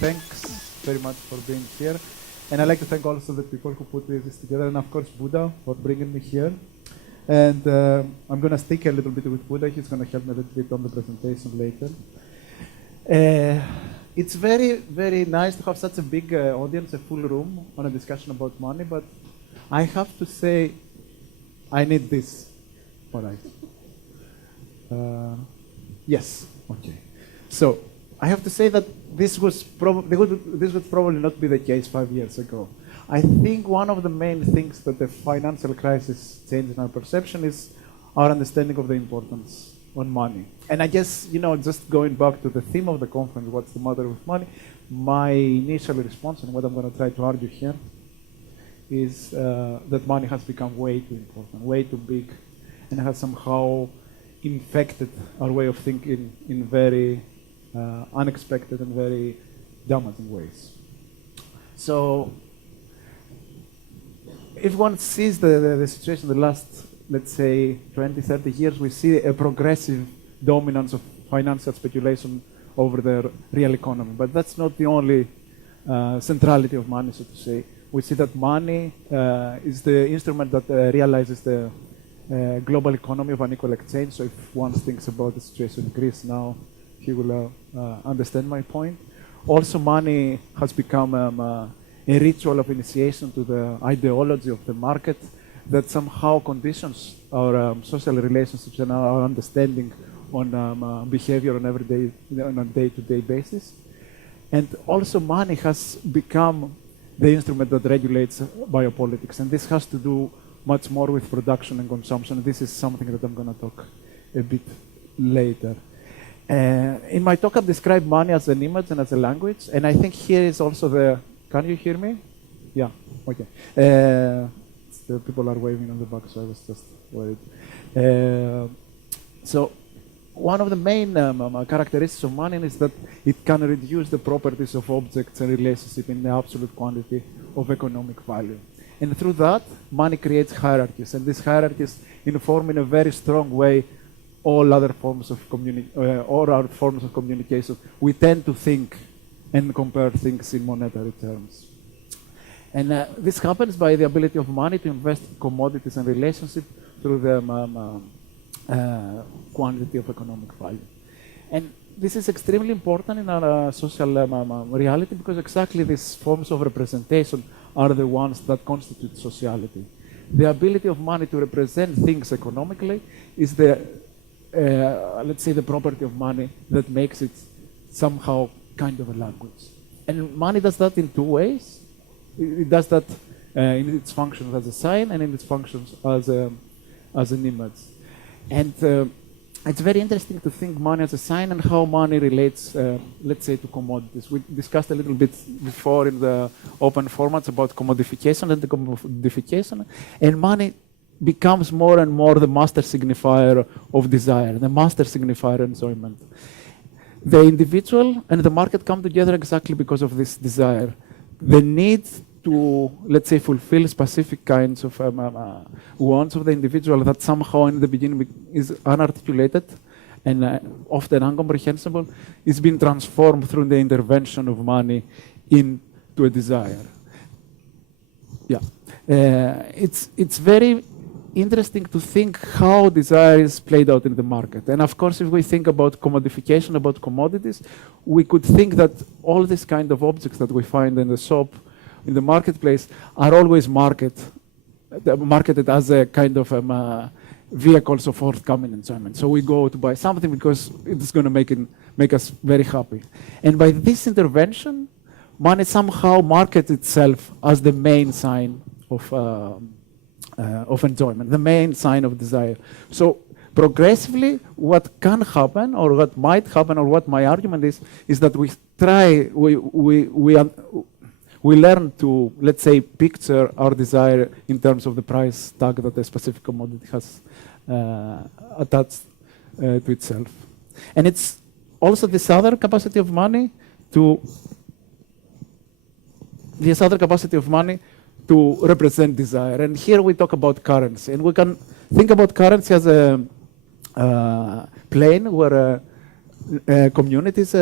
thanks very much for being here. And I'd like to thank also the people who put this together, and of course Buddha for bringing me here. And I'm going to stick a little bit with Buddha. He's going to help me a little bit on the presentation later. It's very, very nice to have such a big audience, a full room on a discussion about money, but I have to say I need this. All right. Yes. Okay. So I have to say that this would probably not be the case 5 years ago. I think one of the main things that the financial crisis changed in our perception is our understanding of the importance on money. And I guess, just going back to the theme of the conference, what's the matter with money, my initial response and what I'm going to try to argue here is that money has become way too important, way too big, and has somehow infected our way of thinking in very unexpected and very damaging ways. So if one sees the situation in the last, let's say, 20, 30 years, we see a progressive dominance of financial speculation over the real economy. But that's not the only centrality of money, so to say. We see that money is the instrument that realizes the global economy of unequal exchange. So if one thinks about the situation in Greece now, he will understand my point. Also, money has become a ritual of initiation to the ideology of the market that somehow conditions our social relationships and our understanding on behavior on a day-to-day basis. And also, money has become the instrument that regulates biopolitics, and this has to do much more with production and consumption. This is something that I'm going to talk a bit later. In my talk, I've described money as an image and as a language, and I think here is also the... Can you hear me? Yeah, okay. The people are waving on the back, so I was just worried. So one of the main characteristics of money is that it can reduce the properties of objects and relationships in the absolute quantity of economic value. And through that, money creates hierarchies, and these hierarchies inform in a very strong way all other forms of communication. We tend to think and compare things in monetary terms. And this happens by the ability of money to invest in commodities and relationships through the quantity of economic value. And this is extremely important in our social reality, because exactly these forms of representation are the ones that constitute sociality. The ability of money to represent things economically is the, let's say, the property of money that makes it somehow kind of a language. And money does that in two ways. It does that in its functions as a sign and in its functions as an image. And it's very interesting to think money as a sign and how money relates, let's say, to commodities. We discussed a little bit before in the open formats about commodification and the commodification, and money becomes more and more the master signifier of desire, the master signifier of enjoyment. The individual and the market come together exactly because of this desire. The need to, let's say, fulfill specific kinds of wants of the individual that somehow in the beginning is unarticulated and often incomprehensible, is being transformed through the intervention of money into a desire. Yeah, it's very interesting to think how desire is played out in the market. And of course, if we think about commodification, about commodities, we could think that all these kind of objects that we find in the shop, in the marketplace, are always marketed as a kind of vehicles of forthcoming enjoyment. So we go to buy something because it's going to make us very happy. And by this intervention, money somehow markets itself as the main sign of enjoyment, the main sign of desire. So progressively, what can happen, or what might happen, or what my argument is that we learn to, let's say, picture our desire in terms of the price tag that a specific commodity has attached to itself. And it's also this other capacity of money to represent desire. And here we talk about currency. And we can think about currency as a plane where communities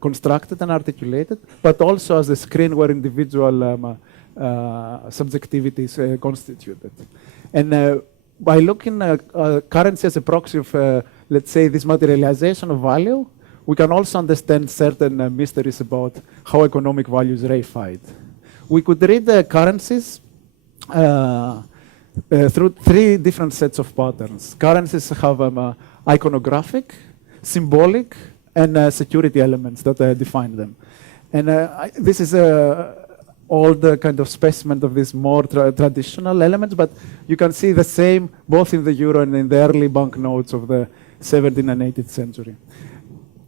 constructed and articulated, but also as a screen where individual subjectivity is constituted. And by looking at currency as a proxy of, let's say, this materialization of value, we can also understand certain mysteries about how economic value is reified. We could read the currencies through three different sets of patterns. Currencies have iconographic, symbolic, and security elements that define them. And this is all the kind of specimen of these more traditional elements, but you can see the same both in the euro and in the early banknotes of the 17th and 18th century.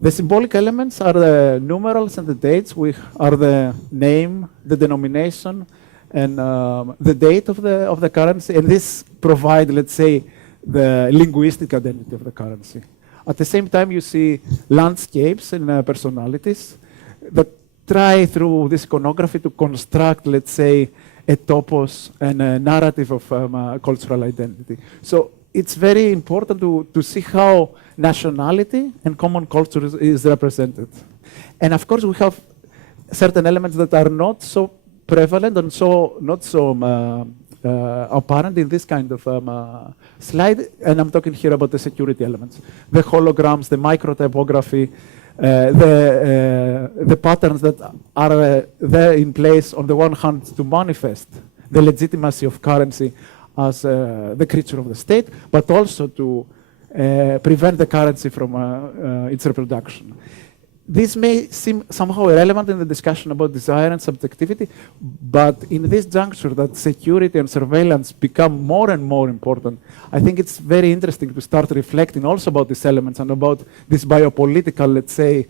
The symbolic elements are the numerals and the dates, which are the name, the denomination, and the date of the currency, and this provide, let's say, the linguistic identity of the currency. At the same time, you see landscapes and personalities that try through this iconography to construct, let's say, a topos and a narrative of cultural identity. So it's very important to see how nationality and common culture is represented. And of course, we have certain elements that are not so prevalent and not so apparent in this kind of slide. And I'm talking here about the security elements. The holograms, the microtypography, the patterns that are there in place, on the one hand, to manifest the legitimacy of currency as the creature of the state, but also to prevent the currency from its reproduction. This may seem somehow irrelevant in the discussion about desire and subjectivity, but in this juncture that security and surveillance become more and more important, I think it's very interesting to start reflecting also about these elements and about this biopolitical, let's say,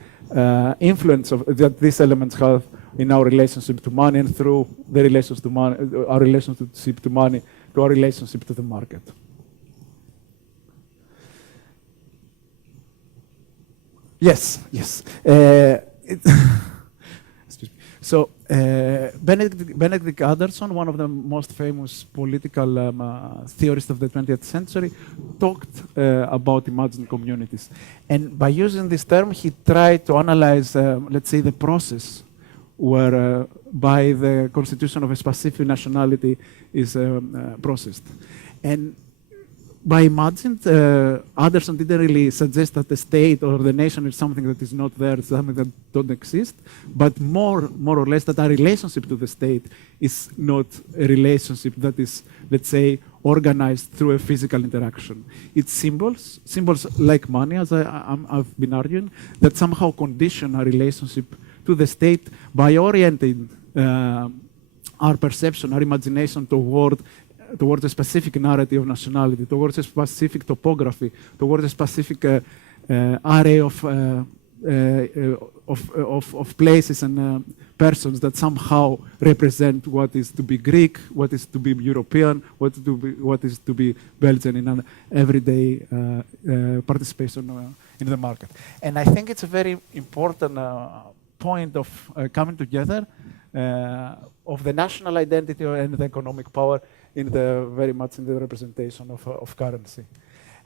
influence that these elements have in our relationship to money and through the relations to money, our relationship to money, to our relationship to the market. Yes. Excuse me. So Benedict Anderson, one of the most famous political theorists of the 20th century, talked about imagined communities. And by using this term, he tried to analyze, let's say, the process where by the constitution of a specific nationality is processed. And by imagined, Anderson didn't really suggest that the state or the nation is something that is not there, something that don't exist, but more or less that our relationship to the state is not a relationship that is, let's say, organized through a physical interaction. It's symbols like money, as I've been arguing, that somehow condition our relationship to the state by orienting our perception, our imagination towards a specific narrative of nationality, towards a specific topography, towards a specific array of places and persons that somehow represent what is to be Greek, what is to be European, what is to be Belgian in an everyday participation in the market. And I think it's a very important point of coming together of the national identity and the economic power very much in the representation of currency.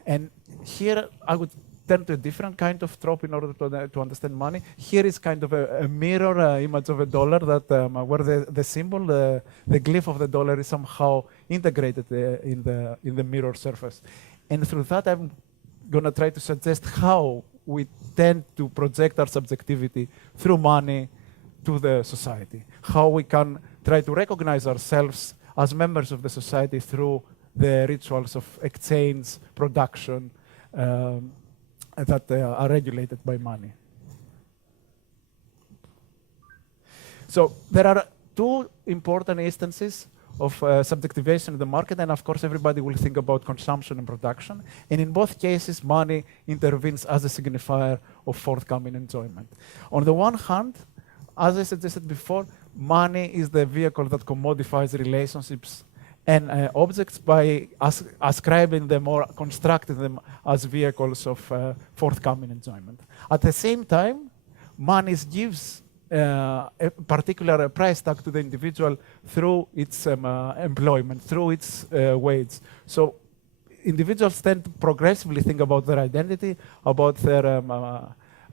And here I would turn to a different kind of trope in order to understand money. Here is kind of a mirror image of a dollar that where the symbol, the glyph of the dollar is somehow integrated in the mirror surface. And through that, I'm going to try to suggest how we tend to project our subjectivity through money to the society. How we can try to recognize ourselves as members of the society through the rituals of exchange, production, that are regulated by money. So there are two important instances of subjectivation in the market, and of course everybody will think about consumption and production. And in both cases, money intervenes as a signifier of forthcoming enjoyment. On the one hand, as I suggested before, money is the vehicle that commodifies relationships and objects by ascribing them or constructing them as vehicles of forthcoming enjoyment. At the same time, money gives a particular price tag to the individual through its employment, through its wage. So individuals tend to progressively think about their identity, about their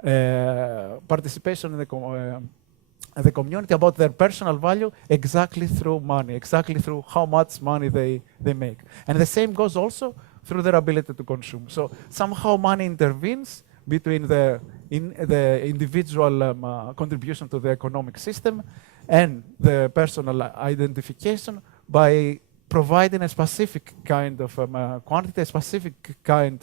participation in the community about their personal value exactly through money, exactly through how much money they make. And the same goes also through their ability to consume. So somehow money intervenes between the individual contribution to the economic system and the personal identification by providing a specific kind of quantity, a specific kind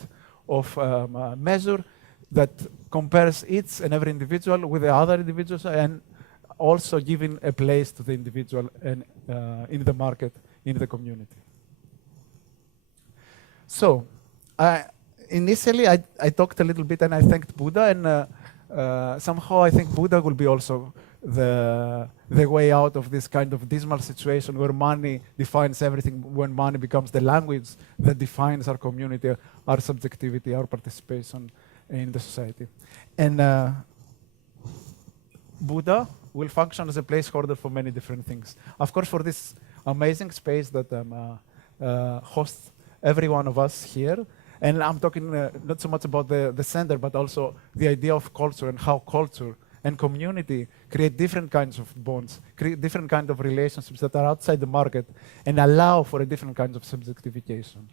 of measure that compares each and every individual with the other individuals, and also giving a place to the individual and in the market, in the community. So, initially I talked a little bit and I thanked Buddha, and somehow I think Buddha will be also the way out of this kind of dismal situation where money defines everything, when money becomes the language that defines our community, our subjectivity, our participation in the society. And Buddha will function as a placeholder for many different things. Of course, for this amazing space that hosts every one of us here, and I'm talking not so much about the center, but also the idea of culture and how culture and community create different kinds of bonds, create different kinds of relationships that are outside the market and allow for a different kind of subjectification.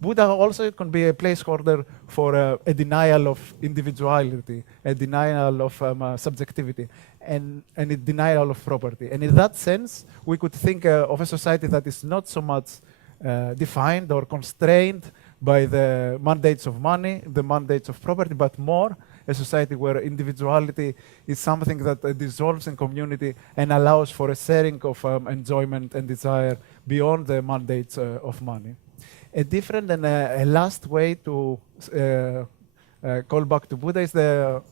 Buddha also can be a placeholder for a denial of individuality, a denial of subjectivity, and a denial of property. And in that sense, we could think of a society that is not so much defined or constrained by the mandates of money, the mandates of property, but more a society where individuality is something that dissolves in community and allows for a sharing of enjoyment and desire beyond the mandates of money. A different and a last way to call back to Buddha is the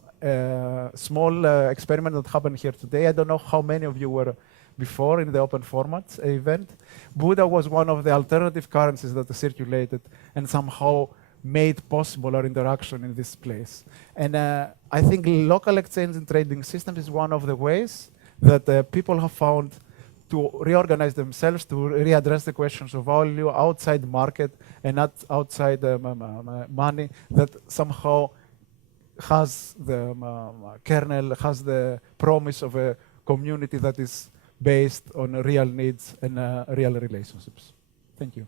small experiment that happened here today. I don't know how many of you were before in the open formats event. Buddha was one of the alternative currencies that circulated and somehow made possible our interaction in this place. And I think local exchange and trading systems is one of the ways that people have found to reorganize themselves, to readdress the questions of value outside market and not outside money, that somehow has the kernel, has the promise of a community that is based on real needs and real relationships. Thank you.